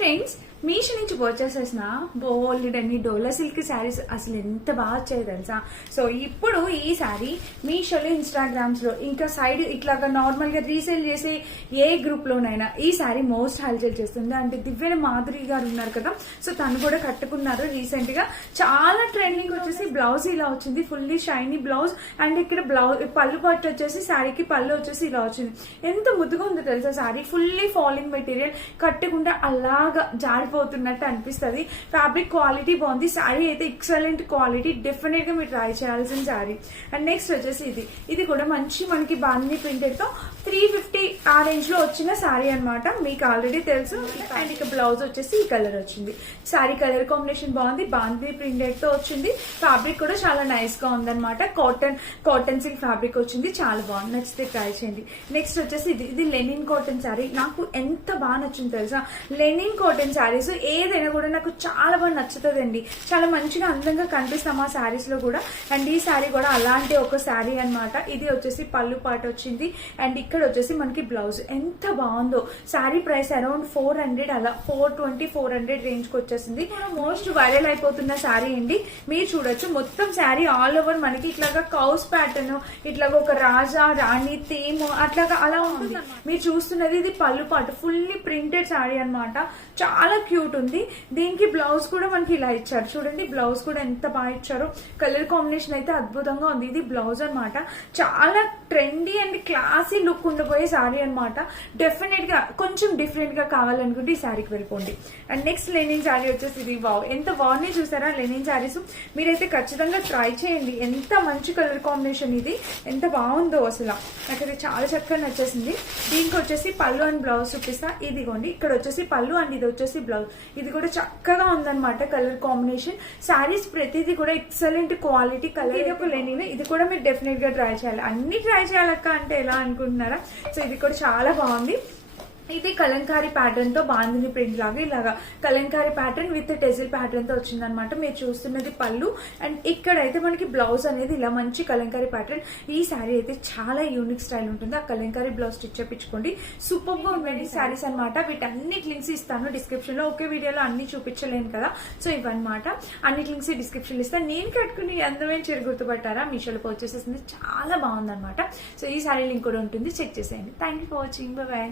Friends, Meesho నుంచి purchase చేసిన బోల్డ్ అన్ని డోలా సిల్క్ శారీస్ అసలు ఎంత బాగా వచ్చాయి తెలుసా. సో ఇప్పుడు ఈ శారీ మీషోలో, ఇన్స్టాగ్రామ్స్ లో, ఇంకా సైడ్ ఇట్లాగా నార్మల్ గా రీసేల్ చేసే ఏ గ్రూప్ లోనైనా ఈ శారీ మోస్ట్ హల్చల్ చేస్తుంది. అంటే దివ్య మాధురి గారు ఉన్నారు కదా, సో తను కూడా కట్టుకున్నారు రీసెంట్ గా. చాలా ట్రెండింగ్ వచ్చేసి బ్లౌజ్ ఇలా వచ్చింది, ఫుల్లీ షైనీ బ్లౌజ్. అండ్ ఇక్కడ బ్లౌజ్ పళ్ళు పట్టు వచ్చేసి శారీకి పళ్ళు వచ్చేసి ఇలా వచ్చింది. ఎంత ముద్దుగా ఉందో తెలుసా శారీ. ఫుల్లీ ఫాలింగ్ మెటీరియల్, కట్టుకుంటే అలాగా జారిపోతున్నట్టు అనిపిస్తుంది. ఫ్యాబ్రిక్ క్వాలిటీ బాగుంది. శారీ అయితే ఎక్సలెంట్ క్వాలిటీ, డెఫినెట్ గా మీరు ట్రై చేయాల్సిన శారీ. అండ్ నెక్స్ట్ వచ్చేసి ఇది కూడా మంచి మనకి బాందీ ప్రింటెడ్ తో 350 ఆ రేంజ్ లో వచ్చిన శారీ అనమాట. మీకు ఆల్రెడీ తెలుసు. అండ్ ఇక బ్లౌజ్ వచ్చేసి ఈ కలర్ వచ్చింది. శారీ కలర్ కాంబినేషన్ బాగుంది, బాందీ ప్రింటెడ్ తో వచ్చింది. ఫ్యాబ్రిక్ కూడా చాలా నైస్ గా ఉందన్నమాట. కాటన్ సిల్క్ ఫ్యాబ్రిక్ వచ్చింది, చాలా బాగుంది. నచ్చితే ట్రై చేయండి. నెక్స్ట్ వచ్చేసి ఇది లెనిన్ కాటన్ శారీ. నాకు ఎంత బాగా నచ్చింది తెలుసా. లెనిన్ కాటన్ శారీస్ ఏదైనా కూడా నాకు చాలా బాగా నచ్చుతుందండి. చాలా మంచిగా అందంగా కనిపిస్తాం ఆ శారీస్ లో కూడా. అండ్ ఈ శారీ కూడా అలాంటి ఒక శారీ అనమాట. ఇది వచ్చేసి పళ్ళు పాట వచ్చింది. అండ్ ఇక్కడ వచ్చేసి మనకి బ్లౌజ్ ఎంత బాగుందో. శారీ ప్రైస్ అరౌండ్ 400, అలా 420, 400 రేంజ్ కి వచ్చేసింది. మోస్ట్ వైరల్ అయిపోతున్న శారీ అండి. మీరు చూడొచ్చు మొత్తం శారీ ఆల్ ఓవర్ మనకి ఇట్లాగా కౌస్ ప్యాటర్న్, ఇట్లాగా ఒక రాజా రాణి థీమ్ అట్లాగా అలా ఉంటుంది. మీరు చూస్తున్నది ఇది పళ్ళు పాట, ఫుల్లీ ప్రింటెడ్ శారీ అనమాట. చాలా క్యూట్ ఉంది. దీనికి బ్లౌజ్ కూడా మనకి ఇలా ఇచ్చారు చూడండి. బ్లౌజ్ కూడా ఎంత బాగా ఇచ్చారో. కలర్ కాంబినేషన్ అయితే అద్భుతంగా ఉంది. ఇది బ్లౌజ్ అనమాట. చాలా ట్రెండీ అండ్ క్లాసీ లుక్ ఉండబోయే శారీ అనమాట. డెఫినెట్ గా కొంచెం డిఫరెంట్ గా కావాలనుకుంటే ఈ శారీకి వెళ్ళిపోండి. అండ్ నెక్స్ట్ లెనిన్ శారీ వచ్చేసి ఇది. వావ్, ఎంత బాగున్నాయి చూసారా లెనిన్ శారీస్. మీరైతే ఖచ్చితంగా ట్రై చేయండి. ఎంత మంచి కలర్ కాంబినేషన్, ఇది ఎంత బాగుందో అసలు. నాకైతే చాలా చక్కగా నచ్చేసింది. దీనికి వచ్చేసి పళ్ళు అండ్ బ్లౌజ్ చూపిస్తా. ఇదిగోండి, ఇక్కడ వచ్చేసి పళ్ళు అండ్ ఇది వచ్చేసి బ్లౌజ్. ఇది కూడా చక్కగా ఉందన్నమాట కలర్ కాంబినేషన్. శారీస్ ప్రతిదీ కూడా ఎక్సలెంట్ క్వాలిటీ కలర్. ఇది ఒక లెనిన్, ఇది కూడా మీరు డెఫినెట్ గా ట్రై చేయాలి. అన్ని ట్రై చేయాలక్క అంటే ఎలా అనుకుంటున్నారా. సో ఇది కూడా చాలా బాగుంది. ఇది కలంకారీ ప్యాటర్న్ తో బాందిని ప్రింట్ లాగా ఇలాగా కలంకారీ ప్యాటర్న్ విత్ టెజిల్ ప్యాటర్న్ తో వచ్చిందనమాట. మీరు చూస్తున్నది పళ్ళు. అండ్ ఇక్కడైతే మనకి బ్లౌజ్ అనేది ఇలా మంచి కలంకారీ ప్యాటర్న్. ఈ శారీ అయితే చాలా యూనిక్ స్టైల్ ఉంటుంది. ఆ కలంకారీ బ్లౌజ్ స్టిచ్ చేయించుకోండి. సూపర్ గా ఉండండి శారీస్ అనమాట. వీటన్నిటి లింక్స్ ఇస్తాను డిస్క్రిప్షన్ లో. ఒకే వీడియోలో అన్ని చూపించలేను కదా, సో ఇవన్నమాట. అన్ని లింక్స్ డిస్క్రిప్షన్ లో ఇస్తాను. నేను కట్టుకుని అందమైన చీర గుర్తుపట్టారా, మీషోలో పర్చేస్ చేసింది చాలా బాగుందన్నమాట. సో ఈ శారీ లింక్ కూడా ఉంటుంది, చెక్ చేసేయండి. Thank you for watching. Bye.